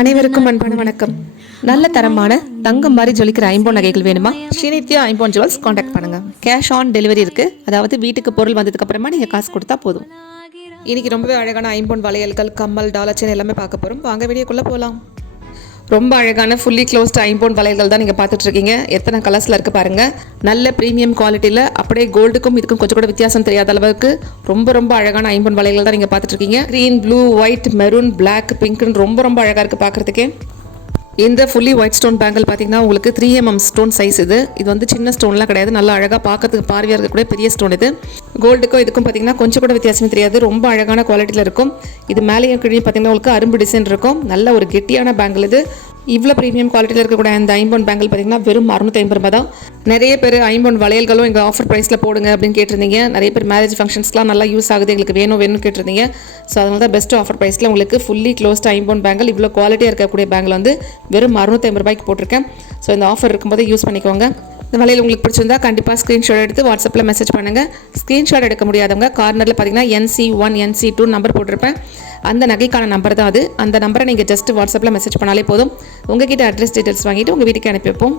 அனைவருக்கும் அன்பான வணக்கம். நல்ல தரமான தங்கம் மாதிரி ஜொலிக்கிற ஐம்போன் நகைகள் வேணுமா? ஸ்ரீநித்யா ஐம்போன் ஜுவல்ஸ் காண்டாக்ட் பண்ணுங்க. கேஷ் ஆன் டெலிவரி இருக்கு. அதாவது வீட்டுக்கு பொருள் வந்ததுக்கு அப்புறமா நீங்க காசு கொடுத்தா போதும். இன்னைக்கு ரொம்பவே அழகான ஐம்போன் வளையல்கள் கம்மல் டாலர் செயின் எல்லாமே பார்க்க போறோம். வாங்க வீடியோக்குள்ள போகலாம் ரொம்ப அழகான ஃபுல்லி க்ளோஸ்ட் ஐம்போன் வளையல்கள் தான் நீங்கள் பார்த்துட்ருக்கீங்க. எத்தனை கலர்ஸில் இருக்குது பாருங்கள் நல்ல ப்ரீமியம் குவாலிட்டியில் அப்படியே கோல்டுக்கும் இதுக்கும் கொஞ்சம் கூட வித்தியாசம் தெரியாத அளவுக்கு ரொம்ப ரொம்ப அழகான ஐம்போன் வளையல்கள் தான் நீங்கள் பார்த்துட்ருக்கீங்க. Green blue white maroon black பிங்க்னு ரொம்ப ரொம்ப அழகாக இருக்குது பார்க்குறதுக்கே. இந்த ஃபுல்லி ஒயிட் ஸ்டோன் பேங்கிள் பார்த்தீங்கன்னா உங்களுக்கு த்ரீ எம்எம் ஸ்டோன் சைஸ் இது. இது வந்து சின்ன ஸ்டோன்லாம் கிடையாது. நல்லா அழகாக பார்க்கறதுக்கு பார்வையாக இருக்கக்கூடிய பெரிய ஸ்டோன் இது. கோல்டுக்கும் இதுக்கும் பார்த்தீங்கன்னா கொஞ்சம் கூட வித்தியாசமே தெரியாது. ரொம்ப அழகான குவாலிட்டியில் இருக்கும். இது மேலேயும் கீழே பார்த்தீங்கன்னா உங்களுக்கு அரும்பு டிசைன் இருக்கும். நல்ல ஒரு கெட்டியான பேங்கிள் இது. இவ்வளோ ப்ரீமியம் குவாலிட்டியில் இருக்கக்கூடிய அந்த ஐம்பொன் பேங்கிள் பார்த்தீங்கன்னா வெறும் அறுநூத்தி ஐம்பது ரூபாய் தான் நிறைய பேர் ஐம்பொன் வளையல்களும் எங்கள் ஆஃபர் ப்ரைஸில் போடுங்க அப்படின்னு கேட்டிருந்தீங்க. நிறைய பேர் மேரேஜ் ஃபங்க்ஷன்ஸ்லாம் நல்லா யூஸ் ஆகுது. எங்களுக்கு வேணும் வேணும்னு கேட்டிருந்தீங்க. ஸோ அதனால தான் பெஸ்ட் ஆஃபர் ப்ரைஸில் உங்களுக்கு ஃபுல்லி க்ளோஸ்ட் ஐம்பொன் பேங்கிள் இவ்வளோ குவாலிட்டியாக இருக்கக்கூடிய பேங்கில் வந்து வெறும் அறுநூத்தி ஐம்பது ரூபாய்க்கு போட்டிருக்கேன். ஸோ இந்த ஆஃபர் இருக்கும்போது யூஸ் பண்ணிக்கோங்க. இந்த வளையல் உங்களுக்கு பிடிச்சிருந்தா கண்டிப்பாக ஸ்க்ரீன்ஷாட் எடுத்து வாட்ஸ்அப்பில் மெசேஜ் பண்ணுங்கள் ஸ்க்ரீன்ஷாட் எடுக்க முடியாதவங்க கார்னரில் பார்த்தீங்கன்னா NC one NC two number போட்டிருப்பேன். அந்த நகைக்கான நம்பர் தான் அது. அந்த நம்பரை நீங்கள் ஜஸ்ட் வாட்ஸ்அப்பில் மெசேஜ் பண்ணாலே போதும். உங்ககிட்ட அட்ரஸ் டீட்டெயில்ஸ் வாங்கிட்டு உங்கள் வீட்டுக்கு அனுப்பி வைப்போம்.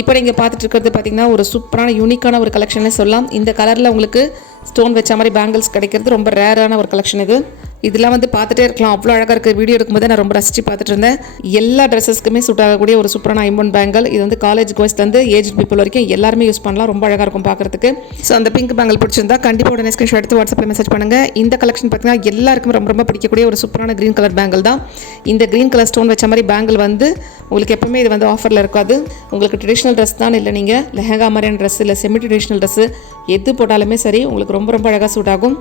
இப்போ நீங்கள் பார்த்துட்டு இருக்கிறது பார்த்தீங்கன்னா ஒரு சூப்பரான யூனிக்கான ஒரு கலெக்ஷனே சொல்லலாம். இந்த கலரில் உங்களுக்கு ஸ்டோன் வச்ச மாதிரி பேங்கிள்ஸ் கிடைக்கிறது ரொம்ப ரேரான ஒரு கலெக்ஷன் இது. இதெல்லாம் வந்து பார்த்துட்டே இருக்கலாம். அவ்வளோ அழகாக இருக்குது வீடியோ எடுக்கும்போது நான் ரொம்ப ரசித்து பார்த்துட்டு இருந்தேன். எல்லா ட்ரெஸ்ஸஸ்க்குமே சூட் ஆகக்கூடிய ஒரு சூப்பரான ஐம்பொன் பேங்கல் இது வந்து காலேஜ் கோய்ஸ்லேருந்து ஏஜ் பீப்புள் வரைக்கும் எல்லாருமே யூஸ் பண்ணலாம். ரொம்ப அழகாக இருக்கும் பார்க்குறதுக்கு. ஸோ அந்த பிங்க் பேங்கல் பிடிச்சிருந்தா கண்டிப்பாக உடனே ஸ்கிரீன்ஷாட் எடுத்து வாட்ஸ்அப்பில் மெசேஜ் பண்ணுங்கள் இந்த கலெக்ஷன் பார்த்தீங்கன்னா எல்லாருக்கும் ரொம்ப ரொம்ப பிடிக்கக்கூடிய ஒரு சூப்பரான க்ரீன் கலர் பேங்கிள் தான். இந்த க்ரீன் கலர் ஸ்டோன் வச்ச மாதிரி பேங்கிள் வந்து உங்களுக்கு எப்பவுமே இது வந்து ஆஃபரில் இருக்காது. உங்களுக்கு ட்ரெடிஷ்னல் ட்ரெஸ் தான். இல்லை நீங்கள் லெஹங்கா மாதிரியான ட்ரெஸ் இல்லை செமி ட்ரெடிஷ்னல் ட்ரெஸ்ஸு எது போட்டாலுமே சரி உங்களுக்கு ரொம்ப ரொம்ப அழகாக சூட் ஆகும்.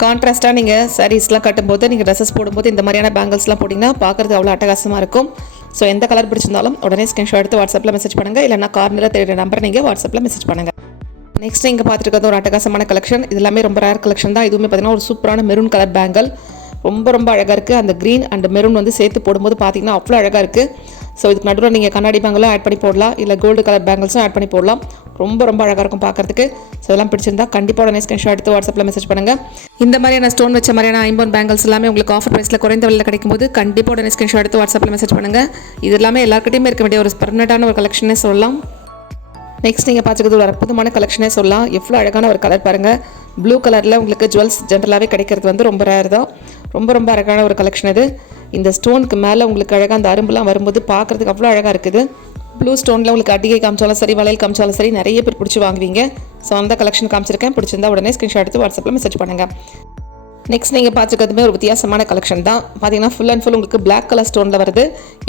கான்ட்ராஸ்ட்டாக நீங்கள் சாரீஸ்லாம் கட்டும்போது நீங்கள் ட்ரெஸ்ஸஸ் போடும்போது இந்த மாதிரியான பேங்கிள்ஸ்லாம் போட்டிங்கன்னா பார்க்குறது அவ்வளோ அட்டகாசமாக இருக்கும். ஸோ எந்த கலர் பிடிச்சிருந்தாலும் உடனே ஸ்கிரீன்ஷாட் எடுத்து வாட்ஸ்அப்பில் மெசேஜ் பண்ணுங்கள் இல்லைனா கார்னரில் தெரியுற நம்பர் நீங்கள் வாட்ஸ்அப்பில் மெசேஜ் பண்ணுங்கள் நெக்ஸ்ட் இங்கே பார்த்துருக்கிறது ஒரு அட்டகாசமான கலெக்ஷன் இது எல்லாமே ரொம்ப ரேர் கலெக்ஷன் தான். இதுவுமே பார்த்தீங்கன்னா ஒரு சூப்பரான மெரூன் கலர் பேங்கிள் ரொம்ப ரொம்ப அழகாக இருக்குது அந்த க்ரீன் அண்ட் மெரூன் வந்து சேர்த்து போடும்போது பார்த்தீங்கன்னா அவ்வளோ அழகாக இருக்குது ஸோ இதுக்கு நடுவில் நீங்கள் கண்ணாடி பேங்கிலும் ஆட் பண்ணி போடலாம். இல்லை கோல்டு கலர் பேங்கிள்ஸும் ஆட் பண்ணி போடலாம். ரொம்ப ரொம்ப அழகாக இருக்கும் பார்க்குறதுக்கு. ஸோ இதெல்லாம் பிடிச்சிருந்தா கண்டிப்பாக உடனே ஸ்கிரீன்ஷாட் எடுத்து வாட்ஸ்அப்பில் மெசேஜ் பண்ணுங்கள் இந்த மாதிரியான ஸ்டோன் வச்ச மாதிரியான ஐம்பன் பேங்கிள்ஸ் எல்லாமே உங்களுக்கு ஆஃபர் ப்ரைஸில் குறைந்த விலையில் கிடைக்கும்போது கண்டிப்பாக உடனே ஸ்கிரீன்ஷாட் எடுத்து வாட்ஸ்அப்பில் மெசேஜ் பண்ணுங்கள் இது எல்லாமே எல்லாருக்கிட்டையுமே இருக்க வேண்டிய ஒரு பர்மனெண்ட்டான ஒரு கலெக்ஷனே சொல்லலாம். நெக்ஸ்ட் நீங்கள் பார்த்துக்கிறது ஒரு அற்புதமான கலெக்ஷனே சொல்லலாம். எவ்வளோ அழகான ஒரு கலர் பாருங்கள் ப்ளூ கலரில் உங்களுக்கு ஜுவல்ஸ் ஜென்ரலாகவே கிடைக்கிறது வந்து ரொம்ப ரேர் தான். ரொம்ப ரொம்ப அழகான ஒரு கலெக்ஷன் இது. இந்த ஸ்டோனுக்கு மேலே உங்களுக்கு அழகாக அந்த அரும்புலாம் வரும்போது பார்க்குறதுக்கு அவ்வளோ அழகாக இருக்குது. ப்ளூ ஸ்டோனில் உங்களுக்கு அடிகை காமிச்சாலும் சரி வளையல் காமிச்சாலும் சரி நிறைய பேர் பிடிச்சி வாங்குவீங்க. ஸோ அந்த கலெக்ஷன் காமிச்சிருக்கேன். பிடிச்சிருந்தா உடனே ஸ்க்ரீன்ஷாட் எடுத்து வாட்ஸ்அப்பில் மெசேஜ் பண்ணுங்கள் நெக்ஸ்ட் நீங்கள் பார்த்துக்கிறதுமே ஒரு வித்தியாசமான கலெக்ஷன் தான். பார்த்தீங்கன்னா ஃபுல் அண்ட் ஃபுல் உங்களுக்கு பிளாக் கலர் ஸ்டோனில் வருது.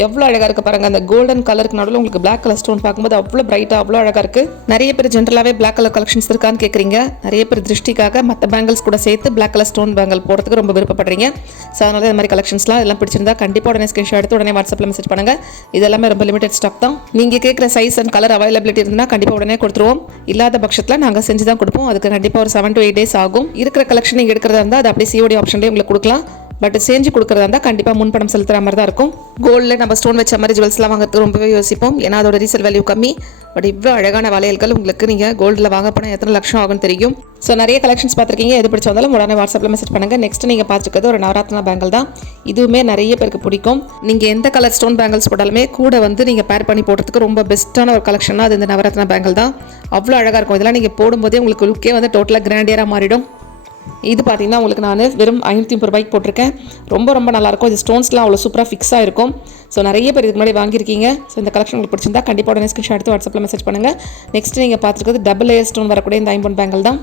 எவ்வளோ அழகாக இருக்குது பாருங்கள் அந்த கோல்டன் கலருக்கு நடுவில் உங்களுக்கு பிளாக் கலர் ஸ்டோன் பார்க்கும்போது அவ்வளோ பிரைட்டாக அவ்வளோ அழகாக இருக்குது நிறைய பேர் ஜென்ரலாகவே பிளாக் கலர் கலெக்ஷன்ஸ் இருக்கான்னு கேட்குறீங்க நிறைய பேர் திருஷ்டிக்காக மற்ற பேங்கிள்ஸ் கூட சேர்த்து பிளாக் கலர் ஸ்டோன் பேங்கிள் போடுறதுக்கு ரொம்ப விருப்பப்படுறீங்க. ஸோ அதனால் இந்த மாதிரி கலெக்ஷன்ஸ்லாம் எல்லாம் பிடிச்சிருந்தா கண்டிப்பாக உடனே ஸ்கிரீன்ஷாட் எடுத்து உடனே வாட்ஸ்அப்பில் மெசேஜ் பண்ணுங்கள் இது எல்லாமே ரொம்ப லிமிடெட் ஸ்டாக் தான். நீங்கள் கேட்குற சைஸ் அண்ட் கலர் அவைலபிலிட்டி இருந்தால் கண்டிப்பாக உடனே கொடுத்துருவோம். இல்லாத பட்சத்தில் நாங்கள் செஞ்சு தான் கொடுப்போம். அதுக்கு கண்டிப்பாக ஒரு செவன் டு எயிட் டேஸ் ஆகும். இருக்கிற கலெக்ஷன் நீங்கள் எடுக்கிறதா இருந்தால் அது அப்படியே சிஓடி ஆப்ஷன்லேயே உங்களுக்கு கொடுக்கலாம். பட் செஞ்சு கொடுக்குறதா இருந்தால் கண்டிப்பாக முன்பணம் செலுத்துற மாதிரி தான் இருக்கும். கோல்டில் நம்ம ஸ்டோன் வச்ச மாதிரி ஜுவல்ஸ்லாம் வாங்குறதுக்கு ரொம்பவே யோசிப்போம். ஏன்னா அதோட ரீசேல் வேல்யூ கம்மி. பட் இவ்வளோ அழகான வளையல்கள் உங்களுக்கு நீங்கள் கோல்டில் வாங்க போனால் எத்தனை லட்சம் ஆகும்னு தெரியும். ஸோ நிறைய கலெக்ஷன்ஸ் பார்த்துருக்கீங்க. எது பிடிச்ச வந்தாலும் உடனே வாட்ஸ்அப்பில் மெசேஜ் பண்ணுங்கள் நெக்ஸ்ட் நீங்கள் பார்த்துக்கிறது ஒரு நவராத்னா பேங்கிள் தான். இதுவுமே நிறைய பேருக்கு பிடிக்கும். நீங்கள் எந்த கலர் ஸ்டோன் பேங்கிள்ஸ் போட்டாலுமே கூட வந்து நீங்கள் பேர் பண்ணி போடுறதுக்கு ரொம்ப பெஸ்ட்டான ஒரு கலெக்ஷனாக அது இந்த நவராத்னா பேங்கல் தான். அவ்வளோ அழகாக இருக்கும். இதெல்லாம் நீங்கள் போடும்போதே உங்களுக்கு லுக்கே வந்து டோட்டலாக கிராண்டியராக மாறிடும். இது பார்த்தீங்கன்னா உங்களுக்கு நான் வெறும் ஐநூற்றி முப்பது ரூபாய்க்கு போட்டிருக்கேன். ரொம்ப ரொம்ப நல்லாயிருக்கும். இது ஸ்டோன்ஸ்லாம் அவ்வளோ சூப்பராக ஃபிக்ஸாக இருக்கும். ஸோ நிறைய பேர் இதுக்கு முன்னாடி வாங்கியிருக்கீங்க. ஸோ இந்த கலெக்ஷன் உங்களுக்கு பிடிச்சிருந்தா கண்டிப்பாக உடனே ஸ்கிரீன்ஷாட் எடுத்து வாட்ஸ்அப்பில் மெசேஜ் பண்ணுங்கள் நெக்ஸ்ட் நீங்கள் பார்த்துருக்கிறது டபுள் லேயர் ஸ்டோன் வரக்கூடிய இந்த ஐம்பன் பேங்கல் தான்.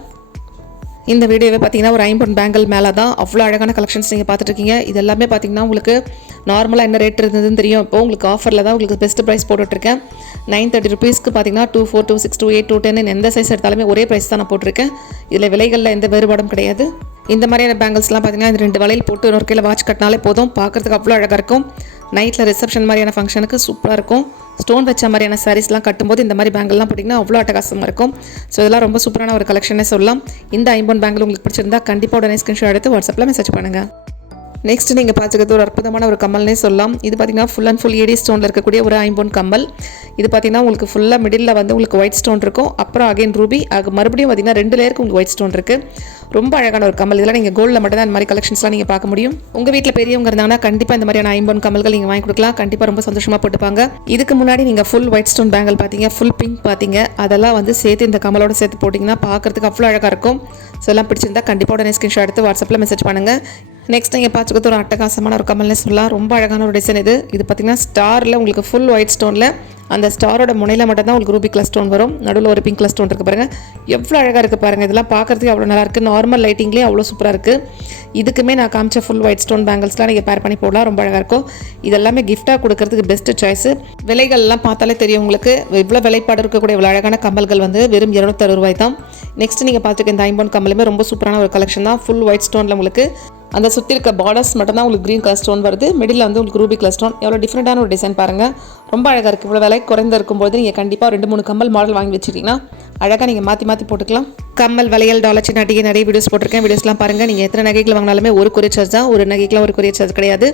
இந்த வீடியோவை பார்த்தீங்கன்னா ஒரு ஐம்பொன் பேங்கிள் மேலே தான் அவ்வளோ அழகான கலெக்ஷன்ஸ் நீங்கள் பார்த்துட்டு இருக்கீங்க இது எல்லாமே பார்த்தீங்கன்னா உங்களுக்கு நார்மலாக என்ன ரேட் இருந்ததுன்னு தெரியும். இப்போ உங்களுக்கு ஆஃபரில் தான் உங்களுக்கு பெஸ்ட் ப்ரைஸ் போட்டுட்ருக்கேன். நைன் தேர்ட்டி ருபீஸ்க்கு பார்த்தீங்கன்னா two four two six two eight two ten எந்த சைஸ் எடுத்தாலுமே ஒரே ப்ரைஸ் தான் நான் போட்டிருக்கேன். இதில் விலைகளில் எந்த வேறுபாடும் கிடையாது. இந்த மாதிரியான பேங்கிள்ஸ்லாம் பார்த்தீங்கன்னா இந்த ரெண்டு வலையில் போட்டு ஒரு கையில் வாட்ச் கட்டினாலே போதும். பார்க்குறதுக்கு அவ்வளோ அழகாக இருக்கும். நைட்டில் ரிசப்ஷன் மாதிரியான ஃபங்க்ஷனுக்கு சூப்பராக இருக்கும். ஸ்டோன் வச்ச மாதிரியான சாரீஸ்லாம் கட்டும்போது இந்த மாதிரி பேங்கிள்லாம் போட்டிங்கன்னா அவ்வளோ அட்டகாசமாக இருக்கும். ஸோ இதெல்லாம் ரொம்ப சூப்பரான ஒரு கலெக்ஷனே சொல்லலாம். இந்த ஐம்பொன் பேங்கிள் உங்களுக்கு பிடிச்சிருந்தா கண்டிப்பாக உடனே ஸ்கிரீன்ஷாட் எடுத்து வாட்ஸ்அப்பில் மெசேஜ் பண்ணுங்கள் நெக்ஸ்ட் நீங்கள் பார்த்துக்கிறது ஒரு அற்புதமான ஒரு கம்மல்னே சொல்லலாம். இது பார்த்தீங்கன்னா ஃபுல் அண்ட் ஃபுல் ஏடி ஸ்டோனில் இருக்கக்கூடிய ஒரு ஐம்பொன் கம்மல் இது பார்த்தீங்கன்னா உங்களுக்கு ஃபுல்லாக மிடில் வந்து உங்களுக்கு ஒயிட் ஸ்டோன் இருக்கும். அப்புறம் அகைன் ரூபி அது மறுபடியும் பார்த்தீங்கன்னா ரெண்டு லேயருக்கு உங்களுக்கு ஒயிட் ஸ்டோன் இருக்குது ரொம்ப அழகான ஒரு கம்மல் இதெல்லாம் நீங்கள் கோல்டில் மட்டும் தான் இந்த மாதிரி கலெக்ஷன்ஸ்லாம் நீங்கள் பார்க்க முடியும். உங்கள் வீட்டில் பெரியவங்க இருந்தாங்கன்னா கண்டிப்பாக இந்த மாதிரியான ஐம்பொன் கம்மல்கள் நீங்கள் வாங்கி கொடுக்கலாம். கண்டிப்பாக ரொம்ப சந்தோஷமாக போட்டுப்பாங்க. இதுக்கு முன்னாடி நீங்கள் ஃபுல் ஒயிட் ஸ்டோன் பேங்கல் பார்த்தீங்க ஃபுல் பிங்க் பார்த்தீங்க அதெல்லாம் வந்து சேர்த்து இந்த கமலோட சேர்த்து போட்டிங்கன்னா பார்க்கறதுக்கு அவ்வளோ அழகாக இருக்கும். ஸோ எல்லாம் பிடிச்சிருந்தா கண்டிப்பாக உடனே ஸ்கிரீன்ஷாட் எடுத்து வாட்ஸ்அப்பில் மெசேஜ் பண்ணுங்கள் நெக்ஸ்ட் நீங்கள் பார்த்துக்கிறது ஒரு அட்டகாசமான ஒரு கமல்னு சொல்லலாம். ரொம்ப அழகான ஒரு டிசைன் இது. இது பார்த்தீங்கன்னா ஸ்டாரில் உங்களுக்கு ஃபுல் ஒயிட் ஸ்டோனில் அந்த ஸ்டாரோட முனையில் மட்டும் தான் உங்களுக்கு ரூபி கலர் ஸ்டோன் வரும். நடுவில் ஒரு பிங்க் கலர் ஸ்டோன் இருக்குது பாருங்கள் எவ்வளோ அழகாக இருக்குது பாருங்கள் இதெல்லாம் பார்க்குறதுக்கு அவ்வளோ நல்லா இருக்குது நார்மல் லைட்டிங்லேயே அவ்வளோ சூப்பராக இருக்குது இதுக்குமே நான் காமிச்ச ஃபுல் ஒயிட் ஸ்டோன் பேங்கிள்ஸ்லாம் நீங்கள் பேர் பண்ணி போடலாம். ரொம்ப அழகாக இருக்கும். இதெல்லாமே கிஃப்ட்டாக கொடுக்கறதுக்கு பெஸ்ட்டு சாய்ஸு விலைகள்லாம் பார்த்தாலே தெரியும் உங்களுக்கு. இவ்வளோ விலைப்பாடு இருக்கக்கூடிய இவ்வளோ அழகான கம்பல்கள் வந்து வெறும் இரநூத்தறுபது ரூபாய் தான் நெக்ஸ்ட் நீங்கள் பார்த்துருக்க இந்த ஐம்பன் கம்பலுமே ரொம்ப சூப்பரான ஒரு கலெக்ஷன் தான். ஃபுல் ஒயிட் ஸ்டோனில் உங்களுக்கு அந்த சுற்றி இருக்க பார்டர்ஸ் மட்டும் தான் உங்களுக்கு க்ரீன் கலர் ஸ்டோன் வருது. மிடில் வந்து உங்களுக்கு ரூபி கலர் ஸ்டோன் எவ்வளோ டிஃப்ரெண்ட்டான ஒரு டிசைன் பாருங்கள் ரொம்ப அழகாக இருக்குது இவ்வளோ விலை குறைந்து இருக்கும்போது நீங்கள் கண்டிப்பாக ரெண்டு மூணு கம்மல் மாடல் வாங்கி வச்சிட்டிங்கன்னா அழகாக நீங்கள் மாற்றி மாற்றி போட்டுக்கலாம். கம்மல் வளையல் டாலர் சின்ன நடிகை நிறைய வீடியோஸ் போட்டிருக்கேன். வீடியோஸ்லாம் பாருங்கள் நீங்கள் எத்தனை நகைகள் வாங்கினாலுமே ஒரு கொரியர் சார்ஜ் தான். ஒரு நகைக்கெலாம் ஒரு கொரியர் சார்ஜ் கிடையாது.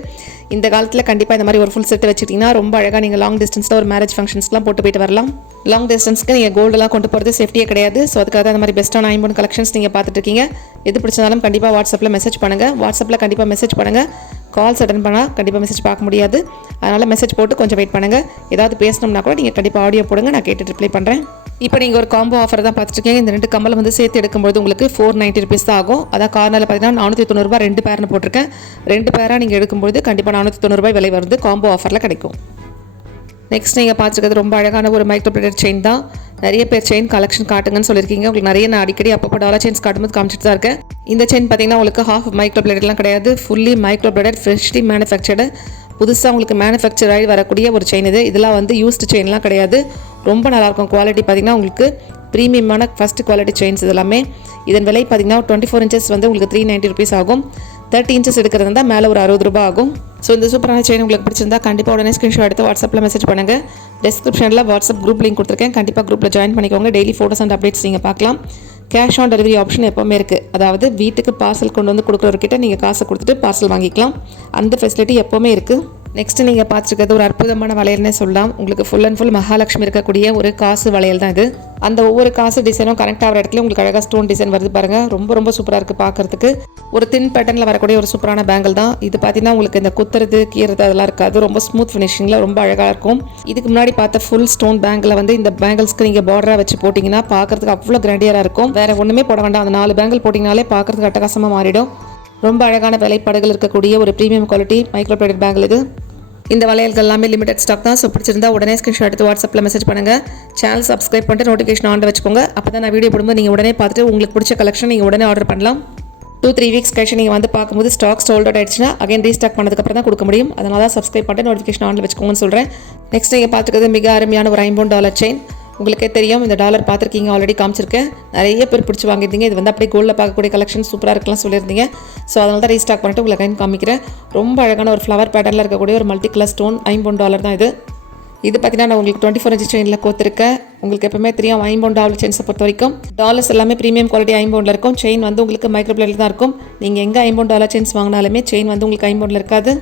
இந்த காலத்தில் கண்டிப்பாக இந்த மாதிரி ஒரு ஃபுல் செட்டு வச்சுட்டிங்கன்னா ரொம்ப அழகாக நீங்கள் லாங் டிஸ்டன்ஸில் ஒரு மேரேஜ் ஃபங்க்ஷன்ஸ்லாம் போட்டு போயிட்டு வரலாம். லாங் டிஸ்டன்ஸ்க்கு நீங்கள் கோல்டெல்லாம் கொண்டு போகிறது சேஃப்டியே கிடையாது. ஸோ அதுக்காக தான் மாதிரி பெஸ்ட்டான ஐம்பது கலெக்ஷன்ஸ் நீங்கள் பார்த்துட்டு இருக்கீங்க. எது பிடிச்சிருந்தாலும் கண்டிப்பாக வாட்ஸ்அப்பில் மெசேஜ் பண்ணுங்கள் வாட்ஸ்அப்பில் கண்டிப்பாக மெசேஜ் பண்ணுங்கள் கால்ஸ் அட்டன் பண்ணால் கண்டிப்பாக மெசேஜ் பார்க்க முடியாது. அதனால் மெசேஜ் போட்டு கொஞ்சம் வெயிட் பண்ணுங்கள் ஏதாவது பேசணும்னா கூட நீங்கள் கண்டிப்பாக ஆடியோ போடுங்க. நான் கேட்டு ரிப்ளை பண்ணுறேன் இப்போ நீங்கள் ஒரு காம்போ ஆஃபர் தான் பார்த்துருக்கீங்க இந்த ரெண்டு கம்மல் வந்து சேர்த்து எடுக்கும்போது உங்களுக்கு ஃபோர் நைன்ட்டி ருபீஸ் தான் ஆகும். அதான் கார்னரில் பார்த்தீங்கன்னா நானூற்றி தொண்ணூறுபா ரெண்டு பேர்னு போட்டிருக்கேன். ரெண்டு பேராக நீங்கள் எடுக்கும்போது கண்டிப்பாக நானூற்றி தொண்ணூறுபாய் விலை வருது. காம்போ ஆஃபரில் கிடைக்கும். நெக்ஸ்ட் நீங்கள் பார்த்துருக்கிறது ரொம்ப அழகான ஒரு மைக்ரோ பிளேட்டர் செயின் தான். நிறைய பேர் செயின் கலெக்ஷன் காட்டுங்கன்னு சொல்லியிருக்கீங்க. உங்களுக்கு நிறைய நான் அடிக்கடி அப்பப்போ டாலர் செயின்ஸ் காட்டும்போது காமிச்சிட்டு தான் இருக்கேன். இந்த செயின் பார்த்தீங்கன்னா உங்களுக்கு ஹாஃப் மைக்ரோ பிளேட்டட்லாம் கிடையாது. Fully micro plated freshly manufactured புதுசாக உங்களுக்கு மேனுஃபேக்சர் ஆகி வரக்கூடிய ஒரு செயின் இது. இதெல்லாம் வந்து யூஸ்டு செயின்லாம் கிடையாது. ரொம்ப நல்லாயிருக்கும். குவாலிட்டி பார்த்தீங்கன்னா உங்களுக்கு ப்ரீமியமான ஃபஸ்ட் குவாலிட்டி செயின்ஸ் இதெல்லாமே. இதன் விலை பார்த்தீங்கன்னா டுவெண்ட்டி ஃபோர் இன்ச்சஸ் வந்து உங்களுக்கு த்ரீ நைன்ட்டி ருபீஸ் ஆகும். தேர்ட்டி இன்ச்சஸ் எடுக்கிறது இருந்தால் மேலே ஒரு அறுபது ரூபாய் ஆகும். ஸோ இந்த சூப்பரான செயின் உங்களுக்கு பிடிச்சிருந்தா கண்டிப்பாக உடனே ஸ்க்ரீன்ஷாட் எடுத்து வாட்ஸ்அப்பில் மெசேஜ் பண்ணுங்கள் டிஸ்கிரிப்ஷனில் வாட்ஸ்அப் குரூப் லிங்க் கொடுத்துருக்கேன். கண்டிப்பாக குரூப்பில் ஜாயின் பண்ணிக்கோங்க. டெய்லி ஃபோட்டோஸ் அண்ட் அப்டேட்ஸ் நீங்கள் பார்க்கலாம். கேஷ் ஆன் டெலிவரி ஆப்ஷன் எப்போவுமே இருக்குது அதாவது வீட்டுக்கு பார்சல் கொண்டு வந்து கொடுக்குறவர்கிட்ட நீங்கள் காசை கொடுத்துட்டு பார்சல் வாங்கிக்கலாம். அந்த ஃபெசிலிட்டி எப்போவுமே இருக்குது நெக்ஸ்ட் நீங்கள் பார்த்துருக்கிறது ஒரு அற்புதமான வளையல்னே சொல்லலாம். உங்களுக்கு ஃபுல் அண்ட் ஃபுல் மகாலட்சுமி இருக்கக்கூடிய ஒரு காசு வளையல் தான் இது. அந்த ஒவ்வொரு காசு டிசைனும் கனெக்ட் ஆகிற இடத்துல உங்களுக்கு அழகாக ஸ்டோன் டிசைன் வருது பாருங்க. ரொம்ப ரொம்ப சூப்பராக இருக்குது பார்க்கறதுக்கு. ஒரு தின் பேட்டர்னில் வரக்கூடிய ஒரு சூப்பரான பேங்கிள் தான். இது பார்த்தீங்கன்னா உங்களுக்கு இந்த குத்துறது கீறது அதெல்லாம் இருக்காது. ரொம்ப ஸ்மூத் ஃபினிஷிங்கில் ரொம்ப அழகாக இருக்கும். இதுக்கு முன்னாடி பார்த்த ஃபுல் ஸ்டோன் பேங்கில் வந்து இந்த பேங்கிள்ஸ்க்கு நீங்கள் பார்டராக வச்சு போட்டிங்கன்னா பார்க்குறதுக்கு அவ்வளோ கிராண்டியராக இருக்கும். வேறு ஒன்றுமே போட வேண்டாம். அந்த நாலு பேங்கிள் போட்டிங்கனாலே பார்க்குறதுக்கு அட்டகாசமாக மாறிடும். ரொம்ப அழகான வேலைப்பாடுகள் இருக்கக்கூடிய ஒரு premium quality micro plated bangle இது. இந்த வளையல்கள் எல்லாமே லிமிடெட் ஸ்டாக் தான். ஸோ பிடிச்சிருந்தா உடனே ஸ்க்ரீன்ஷாட் எடுத்து வாட்ஸ்அப்பில் மெசேஜ் பண்ணுங்கள் சேனல் சப்ஸ்கிரைப் பண்ணிட்டு நோட்டிஃபிகேஷன் ஆன் வச்சுக்கோங்க. அப்போ தான் நான் வீடியோ போடும்போது நீங்கள் உடனே பார்த்துட்டு உங்களுக்கு பிடிச்ச கலெக்ஷன் நீங்கள் உடனே ஆர்டர் பண்ணலாம். டூ த்ரீ வீக்ஸ் கழிச்சு நீங்கள் வந்து பார்க்கும்போது ஸ்டாக் ஸ்டோல்ட் அவுட் ஆயிடுச்சுன்னா அகைன் ரீஸ்டாக் பண்ணதுக்கப்புறம் தான் கொடுக்க முடியும். அதனால தான் சப்ஸ்கிரைப் பண்ணிட்டு நோட்டிஃபிகேஷன் ஆன் வச்சுக்கோங்கன்னு சொல்கிறேன் நெக்ஸ்ட் நீங்கள் பார்த்துக்கிறது மிக அருமையான ஒரு ஐம்பது டாலர் செயின் உங்களுக்கே தெரியும் இந்த டாலர் பார்த்துருக்கீங்க ஆல்ரெடி காமிச்சிருக்கேன். நிறைய பேர் பிடிச்சி வாங்கியிருந்தீங்க. இது வந்து அப்படியே கோல்டில் பார்க்கக்கூடிய கலெக்ஷன் சூப்பராக இருக்கலாம் சொல்லியிருந்தீங்க. ஸோ அதனால தான் ரீஸ்டாக் பண்ணிட்டு உங்களுக்கு கைன் காமிக்கிறேன். ரொம்ப அழகான ஒரு ஃப்ளவர் பேட்டர்னில் இருக்கக்கூடிய ஒரு மல்டி கலர் ஸ்டோன் ஐம்பொன் டாலர் தான் இது. இது பார்த்தீங்கன்னா நான் உங்களுக்கு டுவெண்ட்டி ஃபோர் இன்ச் செயினில் கோத்திருக்கேன் உங்களுக்கு எப்பவுமே தெரியும் ஐம்பவுண்ட் டாலர் செயின்ஸை பொறுத்த வரைக்கும் டாலர்ஸ் எல்லாமே ப்ரீமியம் குவாலிட்டி ஐம்பவுண்டில் இருக்கும். செயின் வந்து உங்களுக்கு மைக்ரோ பிளேட்டில் தான் இருக்கும். நீங்கள் எங்கே ஐம்பவுண்ட் டாலர் செயின்ஸ் வாங்கினாலுமே செயின் வந்து உங்களுக்கு ஐம்பவுண்டில் இருக்காது.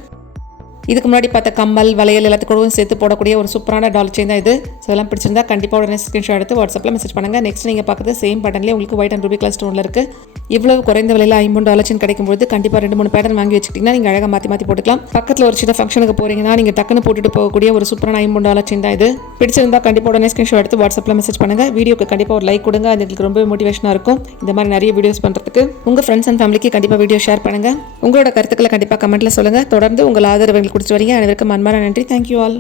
இதுக்கு முன்னாடி பார்த்த கம்மல் வளையல் எல்லாத்துக்கூடவும் சேர்த்து போடக்கூடிய ஒரு சூப்பரான டால் செயின் தான் இது. ஸோ இதெல்லாம் பிடிச்சிருந்தா கண்டிப்பாக உடனே ஸ்க்ரீன்ஷாட் எடுத்து வாட்ஸ்அப்பில் மெசேஜ் பண்ணுங்கள் நெக்ஸ்ட் நீங்கள் பார்க்குறது சேம் பட்டன்லேயே உங்களுக்கு ஒயிட் அண்ட் ரூபி கலர் ஸ்டோனில் இருக்குது இவ்வளவு குறைந்த விலையில் ஐம்பது டாலர் செயின் கிடைக்கும்போது கண்டிப்பாக ரெண்டு மூணு பேட்டர்ன் வாங்கி வச்சுக்கிட்டிங்கன்னா நீங்கள் அழகாக மாற்றி மாற்றி போட்டுக்கலாம். பக்கத்தில் ஒரு சின்ன ஃபங்க்ஷனுக்கு போகிறீங்கன்னா நீங்கள் டக்குன்னு போட்டுட்டு போகக்கூடிய ஒரு சூப்பரான ஐம்பது டாலர் செயின் தான் இது. பிடிச்சிருந்தா கண்டிப்பாக உடனே ஸ்க்ரீன்ஷாட் எடுத்து வாட்ஸ்அப்பில் மெசேஜ் பண்ணுங்கள் வீடியோக்கு கண்டிப்பாக ஒரு லைக் கொடுங்க. அது எங்களுக்கு ரொம்ப மோட்டிவேஷனாக இருக்கும். இந்த மாதிரி நிறைய வீடியோஸ் பண்ணுறதுக்கு உங்கள் ஃப்ரெண்ட்ஸ் அண்ட் ஃபேமிலிக்கு கண்டிப்பாக வீடியோ ஷேர் பண்ணுங்கள் உங்களோட கருத்துக்களை கண்டிப்பாக கமெண்ட்டில் சொல்லுங்கள் தொடர்ந்து உங்கள் ஆதரவு குடிச்சு வரீங்க அனைவருக்கும் மன்மார நன்றி. Thank you all